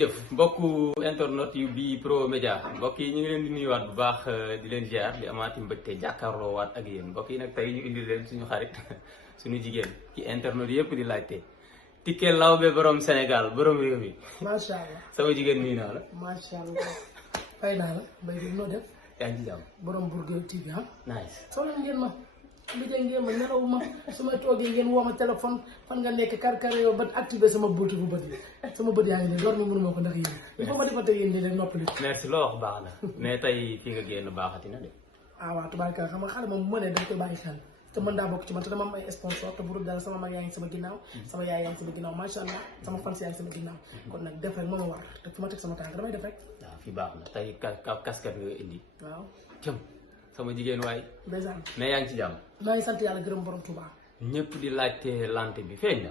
jëf mbokku internet yu bi Pro Média mbokk yi ñu ngi leen di nuyuwaat bu baax di leen ziar di amaati mbégte jàkkaarloo waat ak yéen mbokk yi nag tey ñu indi leen suñu xarit suñu jigéen ci internet yëpp di laajte Tické Laobé borom Sénégal borom réew mi. macha allah sama jigéen nuyu naa la. macha allah fay naa la mbay bi noo def. yaa ngi ci jàmm. borom Bourgueil TV ah. nice. soxla ngeen ma lu jëm ngeen ma nelaw ma su ma toogee ngeen woo ma téléphone fan nga nekk kar yow ba activé sama bëtu bu bët yi sama bët yaa ngi nii door ma mënuma ko ndax yéen il faut ma defante yéen nii rek noppali. merci loo wax baax na mais tey fi nga génn baaxati na de. ah waaw tubaarkalla xam nga xale moom bu mënee dañ koy bàyyi xel te mën daa bokk ci man te dama am ay sponsor te bu dul dara sama mag yaa ngi sama ginnaaw sama yaay yaa ngi sama ginnaaw macha allah sama fans yaa ngi sama ginnaaw kon nag def rek moo ma war te fi ma teg sama tànk damay def rek. waaw fi baax na tey casquette nga indi. waaw. jëm sama jigéen waay. ndeysaan. mais yaa ngi ci jàmm. maa ngi sant yàlla gërëm borom Touba. ñëpp di laajte lante bi feeñ na.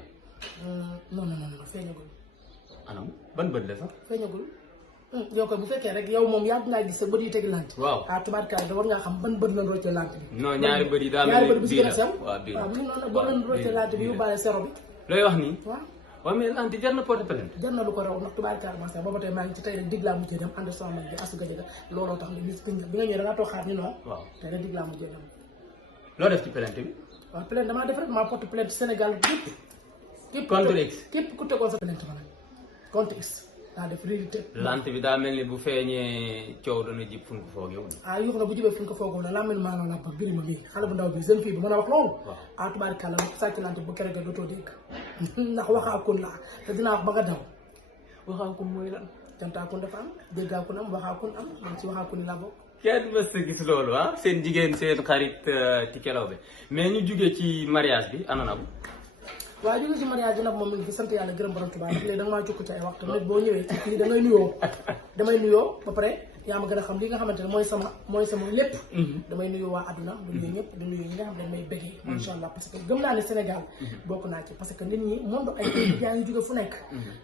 non feeñagul. anam ban bët la sax. feeñagul. yow koy bu fekkee rek yow moom yaa ngaa gis sa bët yi tegi lant. waaw ah tubaarkalla da war ngaa xam ban bët lañ roccee lant bi. non ñaari bët yi daa mel ñaari ni bët bi si bii gën a la sew. waaw bii la waaw bu ñu noonu boo leen roccee lant bi yóbbaale sero bi. looy wax nii. waaw. waaw mais lante jar na porte plainte. jar na lu ko raw ndax tubaarkalla ma sax booba tey maa ngi ci tey rek dig laa mujjee dem ànd sama mag bi asu gajaga looloo tax ne bis bi nga ñëwee da ngaa toog xaar ñu noonu. waaw tey rek dig laa mujjee dem. loo def ci plainte bi. waaw plainte damaa def rek maa porte plainte Sénégal képp. contre X. képp ku tegoon sa plainte ma nag contre X daa def réalité. lante bi daa mel ni bu feeñee coow dana jib fu ñu ko foogee woon. ah yoo xam ne bu jibee fu ñu ko foogoo ne laa mel maa la ba birima bii xale bu ndaw bi jeune fille bi mën a wax loolu. waaw ah tubaarkàlla sàcc lante bu keroog dootoo dégg ndax waxaakun laa te dinaa wax ba nga daw. waxaakun mooy lan. jantaakun dafa am déggaakun am waxaakun am man ci waxaakun yi laa bokk. kenn mës a gis loolu ah seen jigéen seen xarit Tické Laobé mais ñu jugee ci mariage bi ana na bu. waaw jóge ci mariage bi nag moom mi ngi fi sant yàlla gërëm borom Tuubaa ndax léegi da nga maa jukku ci ay waxtu nit boo ñëwee ci kii damay nuyoo ba pare yaa ma gën a xam li nga xamante ne mooy sama lépp damay nuyoo waa àdduna du nuyu ñëpp du nuyu ñi nga xam ne may bëggee macha allah parce que gëm naa ne Sénégal bokk naa ci parce que nit ñi moom do ay yaa ngi jóge fu nekk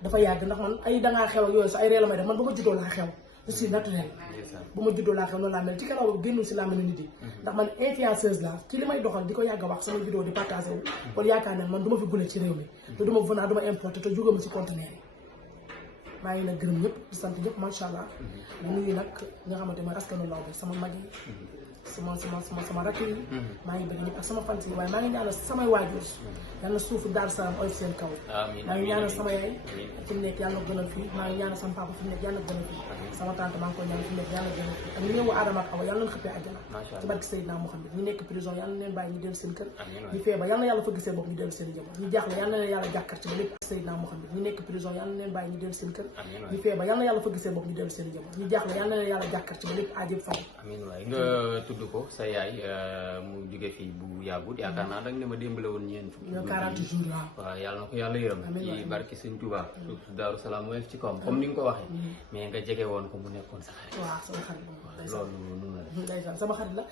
dafa yàgg ndax man ay dangaa xew ak yooyu sa ay ree la may def man ba ma juddoo laa xew je suis naturel bu ma juddoo laa xew noonu laa mel Tické Laobé génnul si laa mel nit yi ndax man influenceuse la ci li may doxal di ko yàgg a wax sama vidéo di partagé wu kon yaakaar ne man du ma fi gule ci réew mi te du ma venant du ma importé te jóge ma si conteneur yi maa ngi nag gërëm ñëpp di sant ñëpp macha allah bu nuyu nag nga xamante mooy askanu Laobé sama mag yi sama rakk yi maa ngi bëgg ñëpp ak sama fans yi waaye maa ngi ñaanal samay waajur yàlla suufu Daaru Salaam oyof seen kaw maa ngi ñaanal sama yaay fi mu nekk yàlla gënal fii maa ngi ñaanal sama papa fi mu nekk yàlla gënal fii sama tante maa ngi koy ñaanal fi mu nekk yàlla gënal fii ak ñu ñëw Adama ak Awa yàlla nañ xëppee àjjana ci barke Seydina Mouhamed ñu nekk prison yàlla leen bàyyi ñu dellu seen kër ñu feebar yàlla na yàlla fëgg seen bopp ñu dellu seen njaboot ñu jaaxle yàlla na leen yàlla jàkkar ci ba lépp Seydina Mouhamed ñu nekk prison yàlla na leen bàyyi ñu dellu seen kër ñu feebar yàlla na yàlla fëgg seen bopp ñu dellu seen njaboot ñu jaaxle yàlla na leen yàlla jàkkar ci ba lépp aajib fay amiin waay nga tudd ko sa yaay mu jóge fii bu yàggut yaakaar naa danga ne ma démbale woon ñeen fukki 40 jours waaw yàlla na ko yàlla yërëm ci barki sëñ Tuubaa Daaru Salaam mooy ci kawam comme ni nga ko waxee mais nga jege woon ko mu nekkoon sa xarit waaw sama xarit loolu noonu la ndeysaan sama xarit la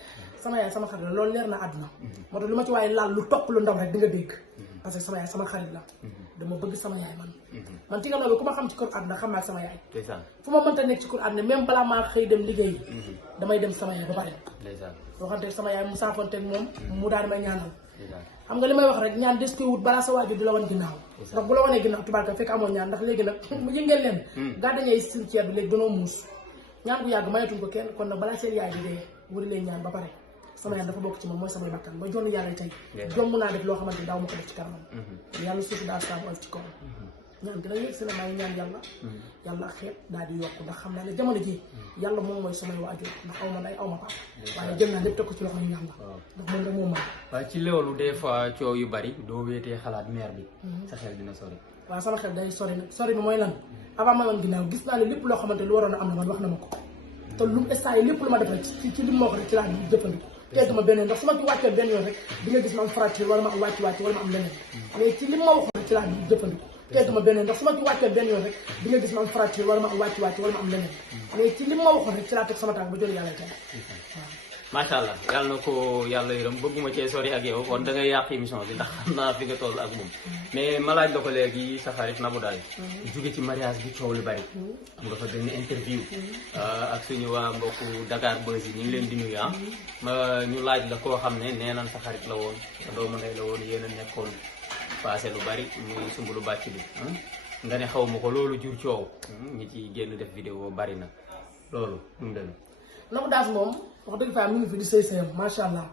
sama yaay sama xarit la loolu leer na àdduna moo tax lu ma ci waaye laal lu topp lu ndaw rek di nga dégg parce que sama yaay sama xarit la dama bëgg sama yaay man Tické Laobé ku ma xam ci kër àdduna xam naa sama yaay fu ma mënta nekk ci kër àdduna même balaa maa xëy dem liggéey damay dem sama yaay ba pare waxante sama yaay mu saafonteeg moom mu daal di may ñaanal xam nga li may wax rek ñaan des koy wut balaa sa waajur di la wan ginnaaw ndax bu la wanee ginnaaw tubaarka fekk amoon ñaan ndax léegi nag mu yëngeen leen gàddañay cimetière bi léegi danoo muus ñaan bu yàgg mayatuñ ko kenn kon nag balaa seen yaay di dee wari leen ñaan ba pare sama yaay dafa bokk ci moom mooy samay bakkan ba jonn yàlla tey jomm naa def loo xamante ni daaw ma ko def ci kanamam yàlla suufu daal saa oyof ci kawam ñaan gi nag yegg si na maa ngi ñaan yàlla xeet daal di yokk ndax xam naa ne jamono ji yàlla moom mooy samay waajur ndax aw ma nday aw ma papa waaye jël naa lépp teg ko ci loxo ñu yàlla ndax moom rek moom man waaye ci loolu des fois coow yu bari doo wéetee xalaat mère bi sa xel dina sori waaw sama xel day sori nag sori bi mooy lan avant ma woon ginnaaw gis naa ne lépp loo xamante lu waroon a am na man wax na ma ko te lu instant yi lépp lu ma def rek ci li ma wax rek ci laa jëfandiku teetuma benn ndax su ma ci wàccee benn yoon rek di nga gis ma am fracture wala ma am wàcc wala ma am leneen mais ci li ma waxoon rek ci laa jëfandiku teetuma benn ndax su ma ci wàccee benn yoon rek di nga gis ma am fracture wala ma am wàcc wala ma am leneen mais ci li ma waxoon rek ci laa teg sama tànk ba jël yàlla tey waaw macha allah yàlla na ko yàlla yërëm bëgguma cee sori ak yow kon da ngay yàq émission bi ndax xam naa fi nga toll ak moom mais ma laaj la ko léegi sa xarit Nabou Daye jóge ci mariage bi coow lu bari am nga fa benn interview ak suñu waa mbokku Dakar Buzz yi ñu ngi leen di nuyu ñu laaj la koo xam ne nee nan sa xarit la woon sa doomu ndey la woon yéen a nekkoon passé lu bari muy Soumboulou Bathily nga ne xaw ma ko loolu jur coow ñi ci génn def vidéo bari na loolu nu mu demee. Nabou Dash moom wax dëgg fa mi ngi fi di sëy sëyam macha allah.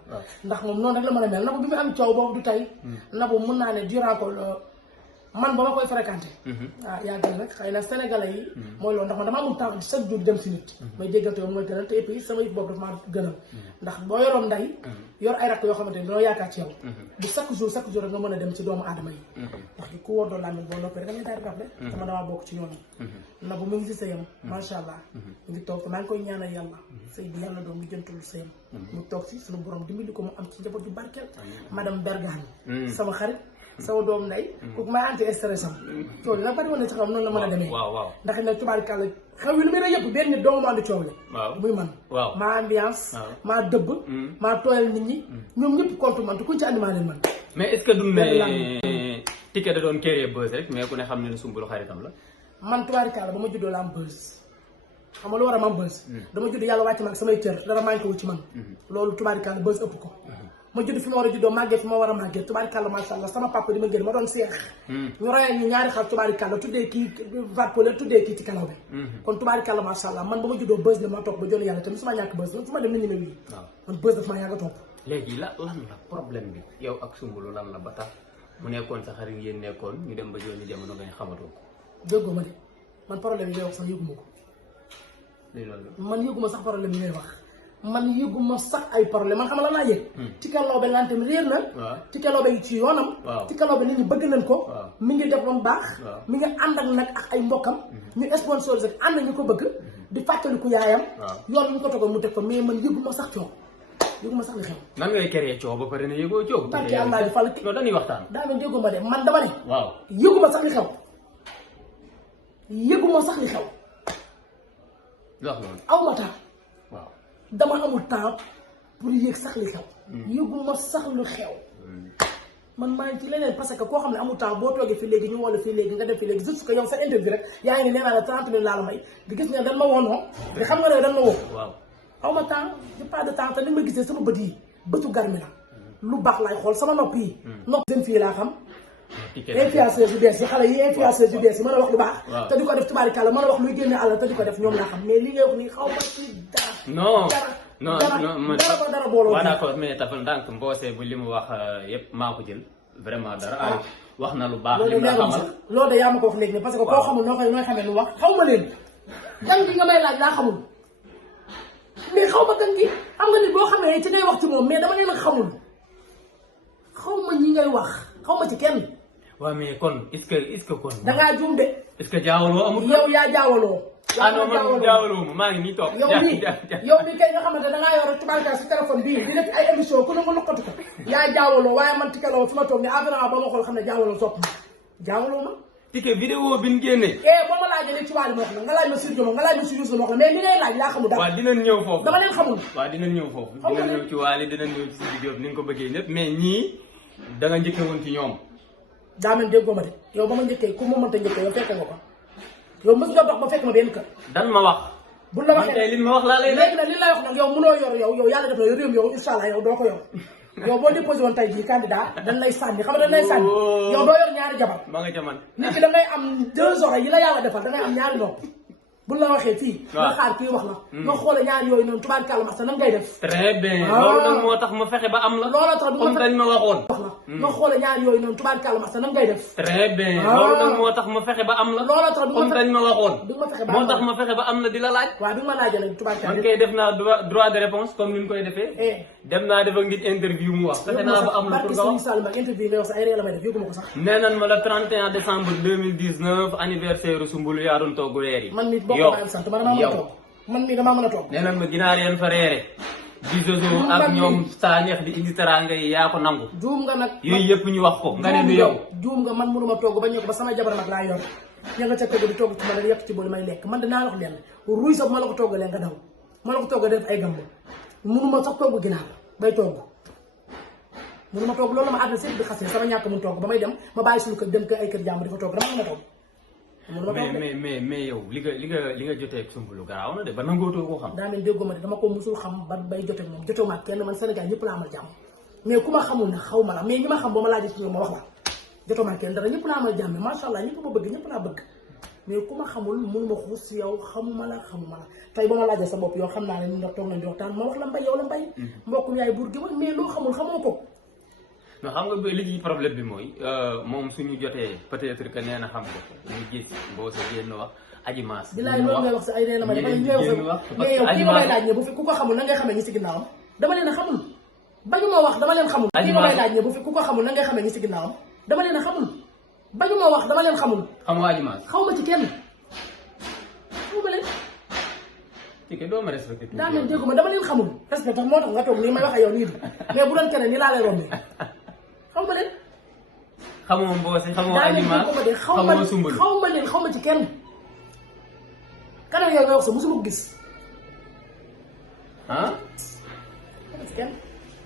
ndax moom noonu rek la mën a mel Nabou bi mu am coow boobu du tey. Nabou mën naa ne durant ko man ba ma koy fréquenté. Yàgg na nag xëy na sénégalais yi. mooy loolu ndax man dama amul temps chaque jour dem si nit. may déggante yow mooy gënal te et puis sama yëf boobu dafa maa gënal. ndax boo yoroon nday yor ay rakk yoo xamante ni dañoo yaakaar ci yow. bu chaque jour rek nga mën a dem ci doomu aadama yi. ndax ku wóor doon làmmiñ boo noppee rek nga daal di rafetlu. dama damaa bokk ci ñoom. Nabou mu ngi si sëyam macha allah. mu ngi toog maa ngi koy ñaanal yàlla. sëy bi yàlla doom mu jëntul sëyam. mu toog si suñu borom dimbali ko mu am ci njaboot ju barkeel. madame Bergane sama xarit sama doom nday kooku may anti stress am coow li nag bari woon na ci xam noonu la mën a demee ndax nag tubaarkàlla xew yi lu muy rek yëpp benn nit doomu ma andi coow li muy man maa ambiance maa dëbb maa tooyal nit ñi ñoom ñëpp contre man te kuñ ci andi maa leen man mais est-ce que du ne Tické da doon créer buzz rek mais ku ne xam ne ne Soumboulou xaritam la man tubaarkàlla ba ma juddoo la am buzz xam nga lu war a ma am buzz dama judd yàlla wàcc ma ak samay cër dara manqué wu ci man loolu tubaarkàlla buzz ëpp ko ma judd fi ma war a juddoo màggee fi ma war a màggee tubaarikàlla macha allah sama papa di ma gën ma doon seex ñu royal ñu ñaari xar tubaarikàlla tuddee kii vatpole tuddee kii ci kalaw bi kon tubaarikàlla macha allah man ba ma juddoo bës la ma topp ba jël yàlla tamit su ma ñàkk bës fu ma dem nit ñi ne wii man bës dafa ma yàgg a topp léegi lan la problème bi yow ak Soumboulou lan la ba tax mu nekkoon sa xarit yéen nekkoon ñu dem ba joni jamono nga xamatoo ko déggoo ma de man problème yi ngay wax sax yëguma ko man yëguma sax problème yi ngay wax man yëguma sax ay problème man xam la laa yëg Tické Laobé lantem réer na Tické Laobé yi ci yoonam Tické Laobé nit ñi bëgg nañ ko mi ngi def ba mu baax mi ngi ànd ak nag ak ay mbokkam ñu sponsorisé ànd ñu ko bëgg di fàttaliku yaayam yoon ñu ko togoon mu teg ko mais man yëguma sax coow yëguma sax li xew nan ngay créer coow ba pare ne yëgoo coow barke Allah di fàll loolu dañuy waxtaan daa mel dégguma de man dama ne yëguma sax li xew yëguma sax li xew wax loolu aw ma temps dama amul temps pour yéeg sax li xew yëguma sax lu xew man maa ngi ci leneen parce que koo xam ne amul temps boo toogee fii léegi ñu woo la fii léegi nga def fii léegi juste que yow sa interview rek yaa ngi ne nee naa la 30 minutes laa la may di gis ne dañ ma woo non di xam nga ne dañ ma woo aw ma temps j'ai pas de temps te ni ma gisee sama bët yi bëtu garmi la lu baax laay xool sama nopp yi nopp seen fii laa xam influenceurs yu bees yi xale yi influenceurs yu bees yi mën a wax lu baax te di ko def tubaarikàlla mën a wax luy génne àll te di ko def ñoom laa xam mais li ngay wax nii xaw ma ci dara booloo waaw d'accord mais dafa ndànk mboosee bu li mu wax yëpp maa ko jël vraiment dara wax na lu baax li nga xamal loolu de yaa ma ko wax léegi ne parce que koo xamul nooy xamee lu wax xaw ma leen gan gi nga may laaj laa xamul mais xaw ma gan gi xam nga nit boo xam ne ci ngay wax ci moom mais dama leen xamul xaw ma ñi ngay wax xaw ma ci kenn waaw mais kon est-ce que kon dangaa juum de est-ce que jaawaloo amul yow yaa jaawaloo non man jaawaloo ma maa ngi nii toog yow bi kay nga xamante dangaa yor tubaarkaay si téléphone bii di def ay émission ku ne nga loqatu ko yaa jaawaloo waaye man Tické Laobé fi ma toog ni environnement ba ma xool xam ne jaawaloo sopp ma jaawaloo ma Tické vidéo bi ñu génnee boo ma laajee léegi ci wàllu ma wax la nga laaj ma Sirjo ma nga laaj ma si Youssou ma wax la mais li ngay laaj laa xamul dara waaw dinañ ñëw foofu dama leen xamul waaw dinañ ñëw foofu dinañ ñëw ci Wally dinañ ñëw ci Sidi Diop ni nga ko bëggee ñëpp mais ñii da nga njëkke woon ci ñoom daa mel déggoo ma de yow ba ma njëkkee ku ma mënta njëkkee yow fekk nga ko yow mës nga dox ba fekk ma benn kër dan ma wax bu la waxee li ma wax laa lay léegi nag li lay wax nag yow mënoo yor yow yàlla def na yow réew yow incha allah yow doo ko yor yow boo déposé woon tey jii candidat dañ lay sànni xam nga dañ lay sànni yow doo yor ñaari jabar ma nga jaman nit ki da ngay am 2 oreilles yi la yàlla defal da ngay am ñaari nopp bu la waxee fii nga xaar kii wax la nga xoole ñaari yooyu noonu tubaarkàlla mas nan ngay def très bien loolu nag moo tax ma fexe ba am la looloo tax comme dañ ma waxoon wax la nga xoole ñaari yooyu noonu tubaarkàlla mas nan ngay def très bien loolu nag moo tax ma fexe ba am la looloo tax comme dañ ma waxoon du ma fexe ba moo tax ma fexe ba am la di la laaj waaw du ma laajee nag tubaarkàlla man kay def naa droit de réponse comme ni ñu koy defee dem naa defa ngir interview mu wax fexe naa ba am la pour nga wax interview nga wax sax ay ree la may def yëguma ko sax nee nañ ma le 31 décembre 2019 anniversaire Soumboulou yaa doon togg reer yi man nit bokk naa sant man mii damaa mën a toog nee nañ ma ginaar yeen fa reere di Jojo ak ñoom saa neex di indi teraanga yi yaa ko nangu juum nga nag yooyu yëpp ñu wax ko nga ne du yow juum nga man mënuma togg ba ñëw ko ba sama jabar mag laa yor ña nga ca togg di togg ci ma la yekk ci booli may lekk man dinaa wax leen ruy sax ma la ko toggalee nga daw ma la ko togg def ay gambo mënuma sax togg ginaar bay togg mënuma togg loolu ma àdduna sépp di xasee sama ñàkk mun togg ba may dem ma bàyyi suñu kër dem kër ay kër jàmm di fa togg dama mën a togg mais yow li nga jotee ak Soumboulou garaaw na de ba nangootoo koo xam daa mel déggoo ma de dama ko musul xam ba bay jotee moom jotoo ma kenn man Sénégal ñëpp laa amal jàmm mais ku ma xamul ne xaw ma la mais ñi ma xam boo ma laajee ci ñoom ma wax la jotoo ma kenn dara ñëpp laa may jàmme macha allah ñëpp ma bëgg ñëpp laa bëgg mais ku ma xamul mënu ma xuus si yow xamuma la tey ba ma laajee sa bopp yow xam naa ne ñu ndax toog nañ di waxtaan ma wax la mbay yow la mbay mbokkum yaay buur gi mais loo xamul xamoo ko mais xam nga ba li problème bi mooy moom suñu jotee peut-être que nee na xam ko ñu gis boo sa génn wax aji maas bilaay loolu ngay wax sa ay nee na ma dafay ñëw sa mais yow kii ma may laaj ne bu fi ku ko xamul na ngay xamee ñi si ginnaawam dama leen a xamul bañu ma wax dama leen xamul kii ma may laaj ne bu fi ku ko xamul na ngay xamee ñi si ginnaawam dama leen a xamul bañu ma wax dama leen xamul xamoo aji maas xaw ma ci kenn xaw ma leen kii doo ma respecté daa mel déggu ma dama leen xamul respect tax moo tax nga toog nii may wax ak yow nii mais bu doon keneen nii laa lay rombee xaw ma leen xamoo mboose xamoo aji maas xamoo sumbul xaw ma leen xaw ma ci kenn kanam yow nga wax sa mosuma ko gis ah kenn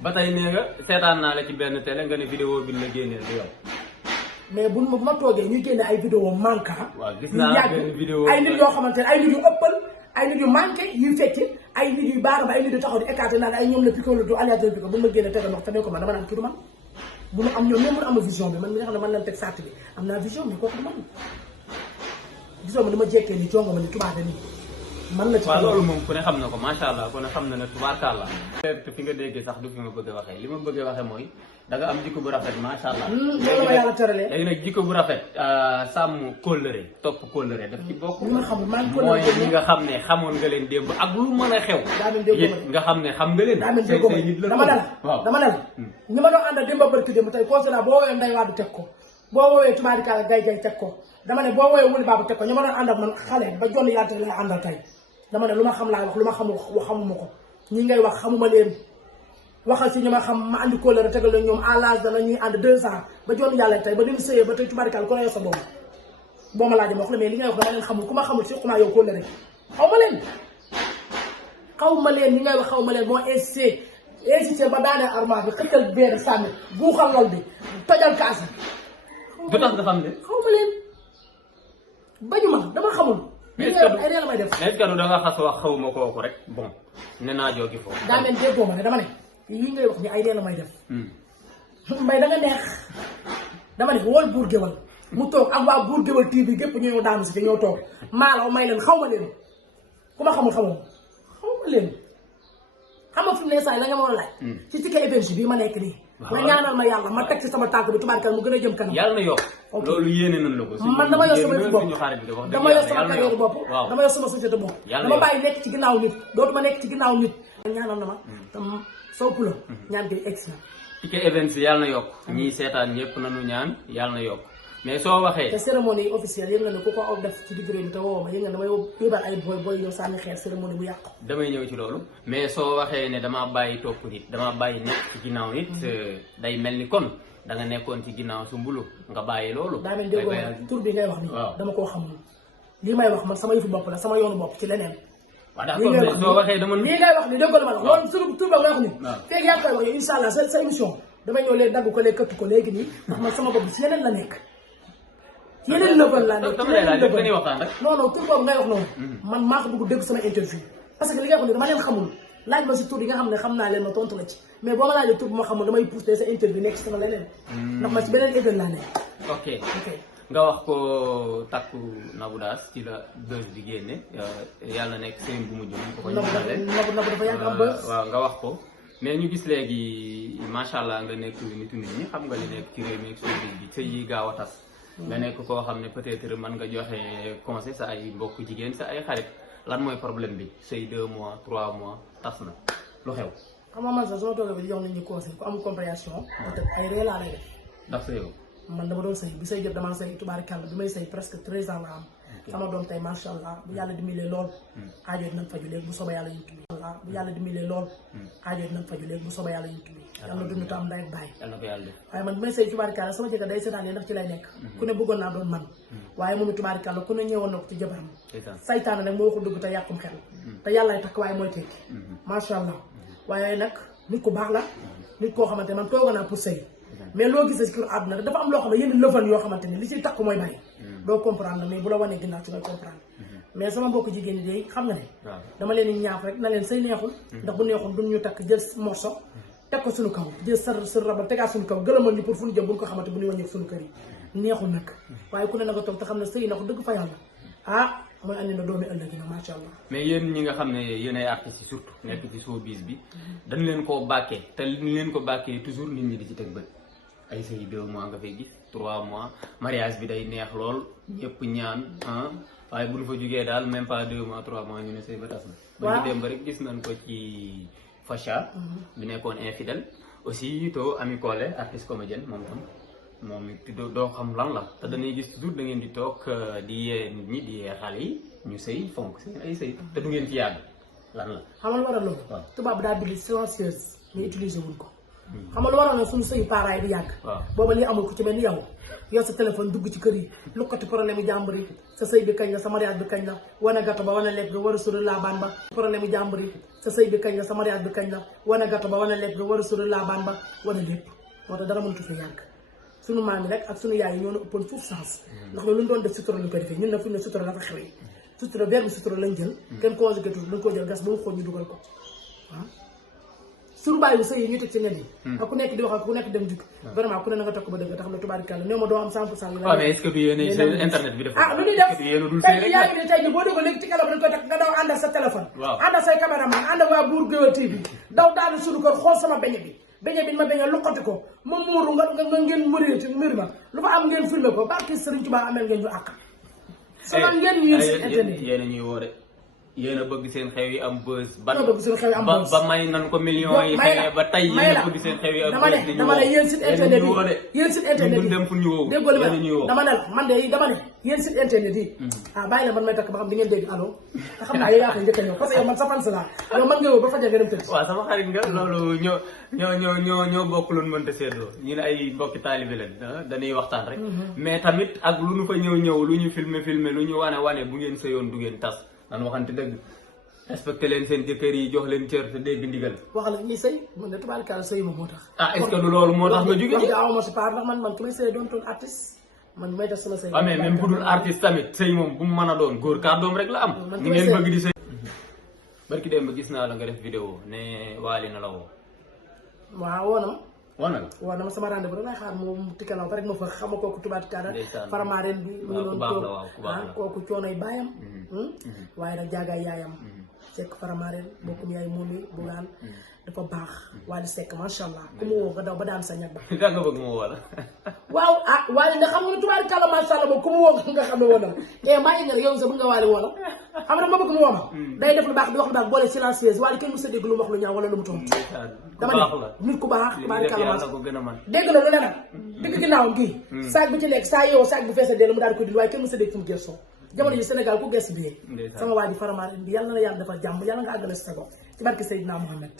ba tey nee nga seetaan naa la ci benn télé nga ne vidéo bi la génneel du yow mais bu ma toogee ñu génne ay vidéo manqué waaw gis naa benn vidéo ay nit yoo xamante ne ay nit yu ëppal ay nit yu manqué yuy fecc ay nit yu baax ba ay nit yu taxaw di écarté naan ay ñoom la pico la du aléatoire pico bu ma génne tegal ndox te ne ko man dama naan kii du man munu am ñoom même munu am vision bi man mi nga xam ne man lañ teg sàtt bi am naa vision mais kooku du man gisoo ma dama jekkee ni congo ma ni tubaab nii man la ci waaw loolu moom ku ne xam na ko macha allah ku ne xam na ne tubaarkàlla te fi nga déggee sax du fi ma bëgg a waxee li ma bëgg a waxee mooy da nga am jikko bu rafet macha allah loolu ma yàlla tëralee léegi nag jikko bu rafet sàmm kóllëre topp kóllëre daf ci bokk li ma xamul maa ngi mooy ñi nga xam ne xamoon nga leen démb ak lu mën a xew nga xam ne xam nga leen say nit la dama dal ñi ma doon àndal démb barki démb tey consulat boo woowee Ndeye Wade teg ko boo woowee tubaarikàlla gay gay teg ko dama ne boo woowee wuli baabu teg ko ñu ma doon àndal man xale ba jonn yaate lay àndal tey dama ne lu ma xam laay wax lu ma xamul xamuma ko ñi ngay wax xamuma leen waxal si ñu ma xam ma andi kóllëre tegal la ñoom à l'âge dana ñuy ànd 2 ans ba jonn yàlla tey ba dim sëyee ba tey tubaarikàlla ko la yor sa doom boo ma laajee ma wax la mais li ngay wax dama leen xamul ku ma xamul si xumaa yow kóllëre xaw ma leen ñi ngay wax xaw ma leen moo insisté ba daanee armoire bi xëccal benn sànni buuxal lol bi tojal kaasa du tax nga xam ne xaw ma leen bañu ma dama xamul li ngay wax ay ree la may def est-ce que da nga xas wax xawma kooku rek bon ne naa joogi foofu daa mel déggoo ma ne dama ne lii ngay wax ni ay ree la may def mbay da nga neex dama ne wool buur géwal mu toog ak waa buur géwal TV gépp ñoo daanu si te ñoo toog maalaw may leen xaw ma leen ku ma xamul xamoo xaw ma leen xam nga fi mu ne saa yi la nga ma war a laaj ci ticket énergie bii ma nekk nii nga ñaanal ma yàlla ma teg ci sama tànk bi tubaarkal mu gën a jëm kanam yàlla na yokk loolu yéene nañ la ko man dama yor sama bopp dama yor sama carrière bopp dama yor sama société bopp dama bàyyi nekk ci ginnaaw nit dootuma nekk ci ginnaaw nit ñaanal na ma tam sopp la ñaan koy egg na ticket events yàlla na yokk ñii seetaan ñëpp nañu ñaan yàlla na yokk mais soo waxee te cérémonie officielle yëg nga ne ku ko aw def ci digg réew mi te woo ma yëg nga damay yóbbal ay boy yow sànni xeer cérémonie bu yàqu damay ñëw ci loolu mais soo waxee ne damaa bàyyi topp nit damaa bàyyi nekk ci ginnaaw nit day mel ni kon da nga nekkoon ci ginnaaw su mbulu nga bàyyi loolu daa mel déggoo tur bi ngay wax ni dama koo xamul lii may wax man sama yëfu bopp la sama yoonu bopp ci leneen waaw d'accord soo waxee dama lii ngay wax ni déggoo la ma wax loolu sur tur ba nga wax ni feeg yaa koy wax yow incha allah sa émission damay ñëw leen dagg ko léegi këtt ko léegi nii ndax man sama bopp si yeneen la nekk yeneen lëbal laa nekk non non tur boobu ngay wax noonu man maa ko bëgg dégg sama interview parce que li ngay wax ni dama leen xamul laaj ma si tur yi nga xam ne xam naa leen ma tontu la ci mais boo ma laajee tur bu ma xamul damay pousse sa interview nekk ci sama leneen ndax ma ci beneen event laa nekk ok nga wax ko takku Nabou Dash ci la buzz bi génne yàlla nekk sëriñ bu mujj ko ko Nabou dafa yàgg am buzz waaw nga wax ko mais ñu gis léegi macha allah nga nekk nitu nit ñi xam nga li nekk ci réew mi ak suñu bi sëy yi gaaw a tas nga nekk koo xam ne peut-être mën nga joxe conseil sa ay mbokk jigéen sa ay xarit lan mooy problème bi sëy 2 mois 3 mois tas na lu xew xam nga man sax su ma toogee ba di jox nit ñi conseil ku am compréhension peut-être ay ree laa lay def ndax sa yow man dama doon sëy bi say jot damaa sëy tubaarikàlla bi may sëy presque 13 ans la am sama doom tey macha allah bu yàlla dimbalee lool aajo dinañ faju léegi bu soba yàlla yutu bi allah bu yàlla dimbalee lool aajo dinañ faju léegi bu soba yàlla yutu bi yàlla dund te am ndey ak baay waaye man bi may sëy tubaarikàlla sama jëkkër day seetaan ndax ci lay nekk ku ne bëggoon naa doon man waaye moom tubaarikàlla ku ne ñëwoon na ko ci jabaram saytaane nag moo waxul dëgg te yàqum xel te yàllaay takk waaye mooy tekki macha allah waaye nag nit ku baax la nit koo xamante man tooga naa pour sëy mais loo gisee ci kër àdduna dafa am loo xam ne yenn lëfan yoo xamante ni li ciy takk mooy bari doo comprendre mais bu la wanee ginnaaw ci ngay comprendre mais sama mbokk jigéen ñi day xam nga ne dama leen di ñaax rek na leen sëy neexul ndax bu neexul duñ ñu takk jël morso teg ko suñu kaw jël sa rabal tegaat suñu kaw gëlëmal ñu pour fu ñu jëm bu ñu ko xamante bu ñu wàññeeku suñu kër yi neexul nag waaye ku ne na nga toog te xam ne sëy na ko dëgg fa yàlla mooy andi na doomi ëllëg na macha allah. mais yéen ñi nga xam ne yéen ay artistes yi surtout nekk ci showbiz bi dañ leen koo bàkkee te ni leen ko bàkkee toujours nit ñi di ci teg bët ay sëy 2 mois nga fay gis 3 mois mariage bi day neex lool ñëpp ñaan waaye bu ñu fa jugee daal même pas 2 mois 3 mois ñu ne sëy ba tas na. ba ñu dem ba rek gis nañ ko ci Facha bi nekkoon infidèle aussi to Ami Collé artiste comédienne moom it doo xam lan la te dañuy gis toujours da ngeen di toog di yee nit ñi di yee xale yi ñu sëy fonk seen ay sëy te du ngeen ci yàgg lan la. xam nga lu waral loolu. waaw tubaab daa bind silencieuse mais utiliser wuñ ko. xam nga lu waral na suñu sëyu parents yi di yàgg. waaw booba lii amul ko ci mel ni yow sa téléphone dugg ci kër yi lukkati problème yi jàmbur yi sa sëy bi kañ la sa mariage bi kañ la wane gato ba wane lekk ga war a sori laabaan ba problème yi jàmbur yi sa sëy bi kañ la sa mariage bi kañ la wane gato ba wane lekk ga war a sori laabaan ba wane lépp moo tax dara mënatu fi yàgg. suñu maam yi rek ak suñu yaay yi ñoo na ëppoon fuuf sens ndax loolu lu ñu doon def sutura lañ koy defee ñun nag fu ñu ne sutura dafa xewee sutura verbe sutura lañ jël kenn conjugué tout dañ ko jël gas ba mu xool ñu dugal ko waaw suñu bàyyi bu sëy yi ñuy teg ci net yi ak ku nekk di wax ak ku nekk dem jug vraiment ku ne na nga tokk ba dëgg tax na tubaarikàlla néew ma doo am 100% waaw mais est-ce que du yéen internet bi def lu ñuy def tey yaa ngi ne tey boo déggoo léegi ci kala dañ koy teg nga daw àndal sa téléphone àndal say caméraman àndal waa Bour Gueweul TV daw daal suñu kër xool sama beñe bi ma beñe luqati ko ma muuru nga ngeen mëri ci mbir ma lu fa am ngeen filmé ko barki Serigne Touba amel ngeen ñu àq sama ngeen ñu ci internet yéen a ñuy woore yéen a bëgg seen xew yi am buzz ba bëgg seen xew yi am buzz ba may nan ko millions yi xëy ba tey yéen a bëgg seen xew yi am buzz dama ne yéen site internet yi yéen site internet yi dem fu ñu woo déggoo li ma dama ne la man de dama ne yéen site internet yi bàyyi la man may takk ba xam di ngeen dégg allo te xam naa yow yaa koy njëkk a ñëw parce que yow man sa fans la yow man nga woo ba fajar nga dem tëdd waaw sama xarit nga loolu ñoo bokk loon mënta seetloo ñu ne ay mbokki taalibe leen dañuy waxtaan rek mais tamit ak lu ñu fa ñëw lu ñu filmer lu ñu wane bu ngeen sëyoon du ngeen tas nan waxante dëgg respecté leen seen jëkkër yi jox leen cër te dégg ndigal wax la ñuy sëy man de tubaarkalla sëy ma moo tax est-ce que du loolu moo tax nga jóge ci awma si part ndax man ki may sëy doon toon artiste man may def sama sëy waaw mais même bu dul artiste tamit sëy moom bu mu mën a doon góor kàddoom rek la am ni ngeen bëgg di sëy barki dem ba gis naa la nga def vidéo ne Wally na la woo waaw woo na ma na sama rendez-vous damay xaar moom tikkalaw ba rek ma fa xam nga kooku tubaarkalla faramaaren bi mu ngi doon kooku coonoy baayam waaye nag jaagaay yaayam Seck faramaaren bokkum yaay moom yi bugaan dafa baax Wally Seck macha allah ku mu woo nga daw ba daan sa ñag ba da nga bëgg mu woo la waaw Wally nga xam nga ne tubaarkalla macha allah boobu ku mu woo nga xam ne woo na ma maa ngi ne yow sa bëgg nga Wally woo la xam nga ma bëgg mu woo ma day def lu baax di wax lu baax boole silencieuse Wally kenn mu sa dégg lu mu wax lu ñaaw wala lu mu tontu dama ne nit ku baax tubaarkalla macha allah dégg la lu ne nag digg ginnaawam gii saag bi ci nekk saa yow saag bi feesa dell mu daal koy dil waaye kenn mu sa dégg fu mu gëstoo jamono ji Sénégal ku gëstu bi sama waa ji faramaaren bi yàlla na yàlla dafa jàmm yàlla nga àggale si sa bopp ci barke Seydina Mohamed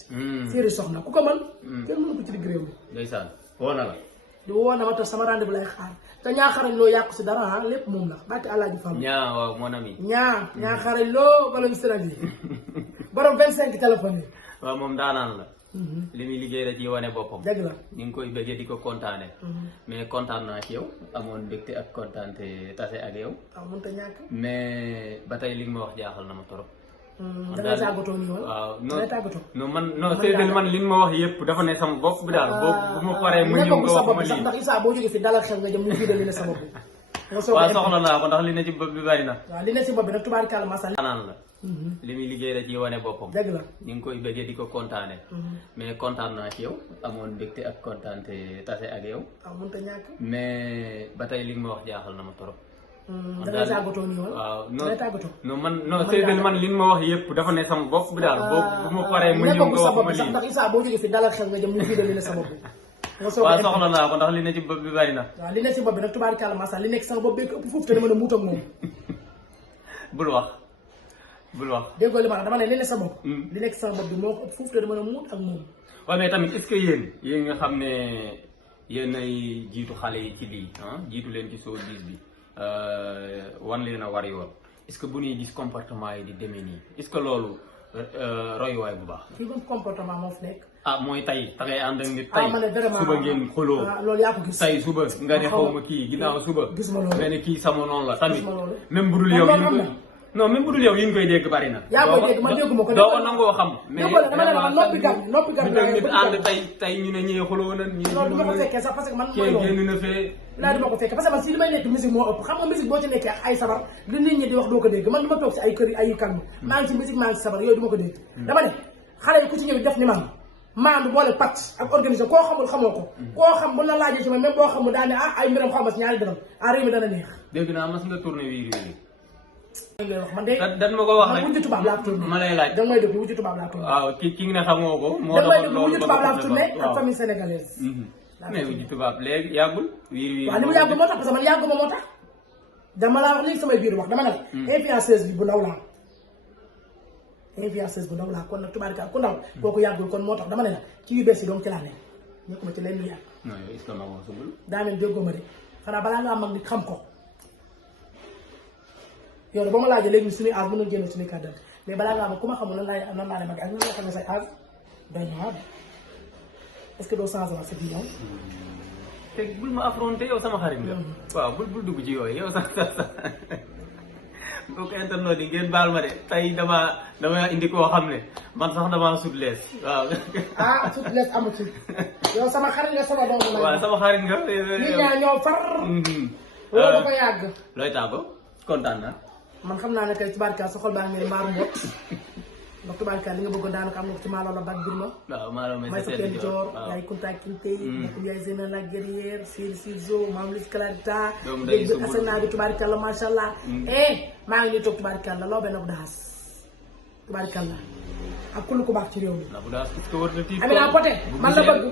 séeri soxna ku ko mën kenn mënu ko ci digg réew mi ndeysaan woo na la di woo na ma tax sama rendez-vous lay xaar te ñaa xarañ loo yàqu si dara lépp moom la barke Alaaji Fall waaw mon ami ñaa xarañ loo bala mu sëral yi borom 25 téléphone yi waaw moom daanaan la li muy liggéey da ci wane boppam dëgg la ñu ngi koy bëggee di ko kontaane mais kontaan naa ci yow amoon mbégte ak kontaante tase ak yow waaw mënut a ñàkk mais ba tey li nga ma wax jaaxal na ma trop da ngay tàggatoo nii wala waaw da ngay tàggatoo non Seydou man li nga ma wax yëpp dafa ne sama bopp bi daal bu ma paree mu ñëw nga wax ma lii ndax Issa boo jógee fi dalal xel nga jëm mu jiital li ne sa bopp waaw soxla naa ko ndax li ne ci bopp bi bari na waaw li ne ci bopp bi nag tubaarkalla masal naan la li muy liggéey da ci wane boppam dëgg la ñu ngi koy bëggee di ko kontaane mais kontaan naa ci yow amoon mbégte ak kontaante tase ak yow waaw mënut a ñàkk mais ba tey li nga ma wax jaaxal na ma trop da ngay tàggatoo nii wala waaw da ngay tàggatoo non Seydou man li nga ma wax yëpp dafa ne sama bopp bi daal bu ma paree mu ñëw nga wax ma lii ndax Issa boo jógee fi dalal xel nga jëm mu jiital li ne sa bopp waaw soxla naa ko ndax li ne ci bopp bi bari na waaw li ne ci bopp bi nag tubaarkalla masal li nekk sama bopp bi ëpp foofu te dama ne muut ak moom bul wax déggoo li ma dama ne li ne sa bopp li nekk sama bopp bi moo ko ëpp foofu te dama ne muut ak moom waaw mais tamit est-ce que yéen nga xam ne yéen ay jiitu xale yi ci lii jiitu leen ci showbiz bi wan leen a war yoon est-ce que bu ñuy gis comportement yi di demee nii est-ce que loolu royuwaay bu baax fii ban comportement moo fi nekk mooy tey da ngay ànd ak nit tey ma ne vraiment suba ngeen xuloo loolu yaa ko gis tey suba nga ne xaw ma kii ginnaaw suba gis ma loolu nga ne kii sama noonu la tamit gis ma loolu même bu dul yow non même bu dul yow yi ñu koy dégg bari na. yaa koy dégg man dégguma ko. doo ko nangoo xam. mais dama ne la noppi gar ànd tey ñu ne ñee xuloo na ñii non du ma ko fekkee sax parce que man mooy loolu génn na fee laa du ma ko fekkee parce que man si li may nekk musique moo ëpp xam nga musique boo ci nekkee ak ay sabar lu nit ñi di wax doo ko dégg man du ma toog si ay kër ay kalm maa ngi ci musique maa ngi si sabar yooyu du ma ko dégg dama ne xale yi ku ci ñëw def ni man maandu boole pat ak organisation koo xamul xamoo ko koo xam bu la laajee ci man même boo xamul daa ne ay mbiram xaw ma si ñaari dërëm réew mi dana neex dégg naa mas nga tourné wii ngay wax man de dan ma ko wax rek wujju tubaab laa tourné ma lay laaj da may déglu wujju tubaab laa tourné waaw ki nga ne xamoo ko moo da may déglu wujju tubaab laa tourné ak famille sénégalaise mais wujju tubaab léegi yàggul wiir waaw li mu yàggul moo tax parce que man yàgguma moo tax dama laa wax léegi samay biir wax dama ne la influenceuse bi bu ndaw laa influenceuse bu ndaw laa kon nag tubaarika ku ndaw kooku yàggul kon moo tax dama ne la ci yu bees yi donc ci laa ne nekkuma ci leen lu yàgg non yow est-ce que ma sugul daa mel déggoo ma de xanaa balaa ngaa mag nit xam ko yow de ba ma laajee léegi suñuy âge mënul génn suñuy kàddu mais balaa ngaa mag ku ma xamul nan laa ne mag ak nan laa xam ne say âge doy na waar est-ce que doo changé waat sa vie yow te bul ma affronté yow sama xarit nga waaw bul dugg ci yooyu yow sax boo ko internet yi ngeen baal ma de tey dama indi koo xam ne man sax damaa sut lees waaw sut lees amatul yow sama xarit nga sama doomu waaw sama xarit nga nit ñaa ñoo far loolu dafa yàgg looy tàggo kontaan na man xam naa ne kay tubaarkaal sa xol baa ngi ne mbaaru mbot ndax tubaarkaal li nga bëggoon daanaka am nga ko ci maalo la bag bir ma waaw maalo may sa teen joor yaay kuntaak kinte mbokkum yaay zena la guerrière sir zo maam lis clarita dégg bi asana bi tubaarkaal la macha allah maa ngi nii toog tubaarkaal la loo benn ko daxas tubaarkaal la ak kullu ku baax ci réew mi Amina Poté man la bëgg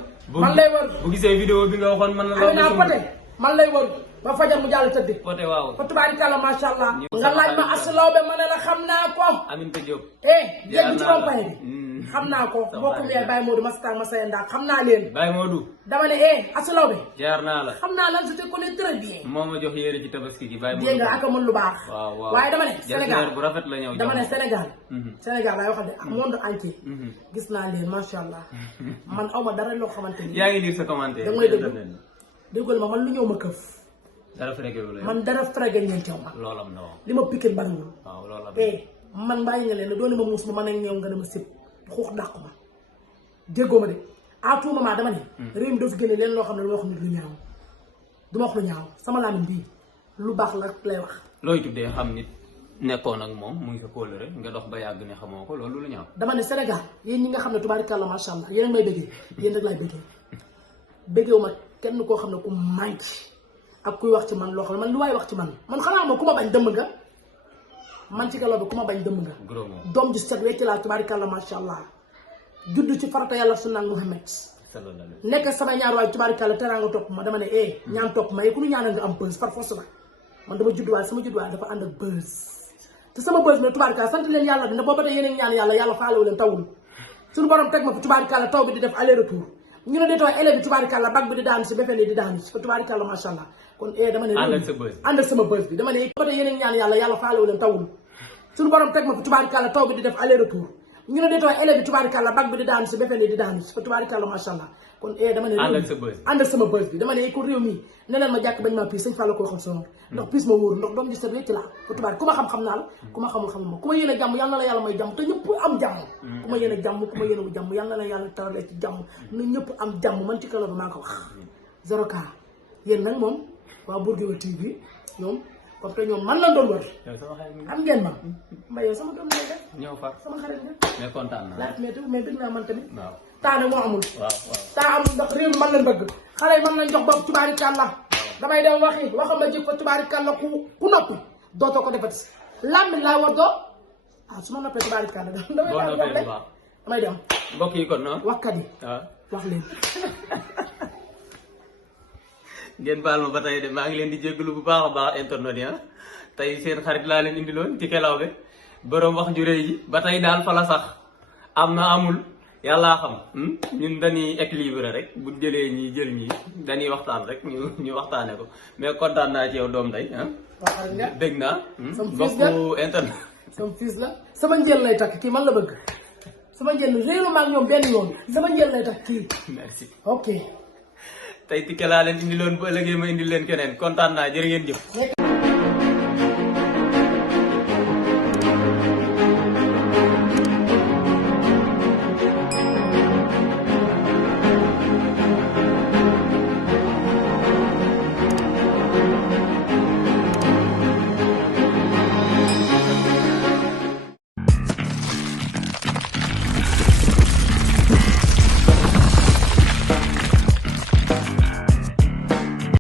man lay wër bu gisee vidéo bi nga waxoon man la Amina Poté man lay wër ba fajar mu jàll tëddi Poté waaw fa tubaarikàlla macha allah nga laaj ma aslawbe ma ne la xam naa ko Aminata Diop dégg ci rompaye bi xam naa ko bokkum yaay Baye Modou Masta ma say ndaak xam naa leen Baye Modou dama ne aslawbe jaar naa la xam naa lan je te connais très bien moo ma jox yére ci tabaski gi Baye Modou dégg nga ak mën lu baax waaye dama ne Sénégal bu rafet la ñëw dama ne Sénégal laay waxal de monde entier gis naa leen macha allah man aw ma dara loo xamante ni yaa ngi lire sa commentaire da ngay déggal ma man lu ñëw ma këf dara frege man dara frege ñeenteew ma loolam na li ma piqué bariwul waaw loolam man bàyyi nga leen ne doone ma muus ma mën a ñëw nga dama sëb xuux dàqu ma déggoo ma de à tout moment dama ne réew mi doo fi génne leen loo xam ne lu wax nit lu ñaaw du ma wax lu ñaaw sama laamin bii lu baax la lay wax looy tuddee xam nit nekkoon ak moom mu ngi ko kóolóore nga dox ba yàgg ne xamoo ko loolu lu ñaaw dama ne Sénégal yéen ñi nga xam ne tubaarikàlla macha allah yéen a may bëggee yéen rek laay bëggeewu ma kenn koo xam ne ku manqué ak kuy wax ci man loo xam ne man lu waay wax ci man xanaa moom ku ma bañ dëmm nga man ci galo bi ku ma bañ dëmm nga doom ju set wecc laa tubaarikàlla macha allah judd ci farata yàlla sunna Muhammad nekk sama ñaar waay tubaarikàlla teraanga topp ma dama ne ñaan topp ma ku ñu ñaanal nga am buzz par force la man dama judd waay sama judd waay dafa ànd ak buzz te sama buzz ne tubaarikàlla sant leen yàlla dina booba tey yéen ñaan yàlla faalewu leen tawul suñu borom teg ma fi tubaarikàlla taw bi di def aller retour ñu ne déetoo élève bi tubaarikàlla bag bi di daan si BFEM di daan si tubaarikàlla macha allah kon dama ne ànd ak sama buzz bi dama ne côté yéen ñaan yàlla faalewu leen tawul suñu borom teg ma fi tubaarikàlla taw bi di def aller retour ñu ne déetoo élève bi tubaarikàlla bag bi di daan si BFEM di daan si tubaarikàlla macha allah kon dama ne ànd ak sama buzz bi dama ne ko réew mi ne leen ma jàkk bañ maa piis sëñ Fallou ko waxoon sonor ndax piis ma wóoru ndax doom ji set wecc laa fa tubaar ku ma xam-xam naa la ku ma xamul xamul ma ku ma yéene jàmm yal na la yàlla may jàmm te ñëpp am jàmm ku ma yéene jàmm ku ma yéene wu jàmm yal na la yàlla taralee ci jàmm na ñëpp am jàmm man ci kalo bi maa ko wax 0K yéen nag moom waa Bourguiba TV ñoom comme te ñoom man la doon wër am ngeen ma mbay yow sama doom lay def ñëw far sama xarit nga mais kontaan naa laaj mais dëgg naa man tamit waaw taane moo amul taa amul ndax réew mi man lañ bëgg xale yi man lañ jox bopp tubaarikàlla damay dem waxi waxama jëf fa tubaarikàlla ku noppi dootoo ko defati lambi laa war doo su ma noppee tubaarikàlla damay dem mbokk yi kon noonu waxkat yi wax leen ngeen baal ma ba tey de maa ngi leen di jégalu bu baax a baax internet yi tey seen xarit laa leen indiloon ci Kelawbe borom wax ju rëy ji ba tey daal fa la sax am na amul yàllaa xam ñun dañuy équilibré rek bu jëlee ñi jël ñi dañuy waxtaan rek ñu waxtaane ko mais kontaan naa ci yow doom day dégg naa bokku internet sama fils la sama njël lay takk kii man la bëgg sama njël réeru maag ñoom benn yoon sama njël lay takk kii merci ok tey Tické laa leen indiloon bu ëllëgee ma indil leen keneen kontaan naa jërë ngeen jëf